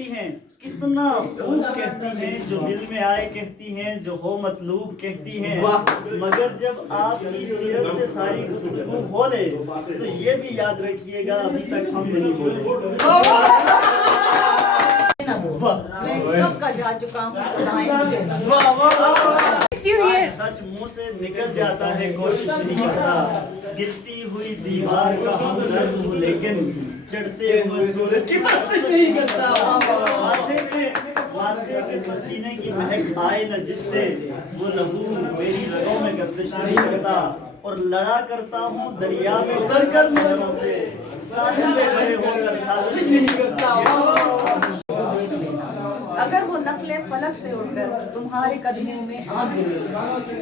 کہتی ہیں کتنا خوب کہتی ہیں، جو دل میں آئے کہتی ہیں، جو ہو مطلوب کہتی ہیں، مگر جب آپ کی سیرت میں ساری گفتگو ہو لے تو یہ بھی یاد رکھیے گا ابھی تک ہم نہیں بولے۔ میں کب کا جا چکا ہوں، سنائیں مجھے۔ سچ منہ سے نکل جاتا ہے، کوشش نہیں کرتا، گرتی ہوئی دیوار کا ہم درد ہوں لیکن چڑھتے ہوئے سورج کی پرستش نہیں کرتا، ماتھے کے پسینے کی مہک آئے نہ جس سے وہ لہو میری رگوں میں گردش نہیں کرتا، اور لڑا کرتا ہوں دریا میں اتر کر لوگوں سے، ساحل میں کھڑے ہو کر سازش نہیں کرتا۔ اگر وہ نقل فلک سے اڑ کر تمہارے قدموں میں آ گرے،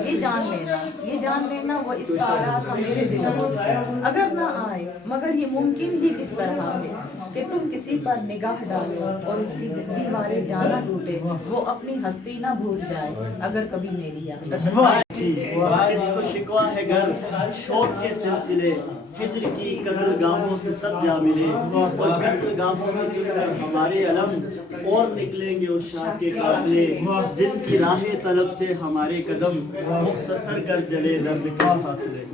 یہ جان لینا وہ استعارہ تھا میرے دل میں، اگر نہ آئے مگر یہ ممکن ہی کس طرح ہے کہ تم کسی پر نگاہ ڈالو اور اس کی دیواریں جانا ٹوٹے، وہ اپنی ہستی نہ بھول جائے اگر کبھی میری یاد۔ اس کو شکوا ہے گر شوق کے سلسلے، ہجر کی قتل گاہوں سے سب جا ملے، اور قتل گاہوں سے چل کر ہمارے علم اور نکلیں گے اس شاہ کے قافلے، جن کی راہ طلب سے ہمارے قدم مختصر کر چلے درد کے فاصلے۔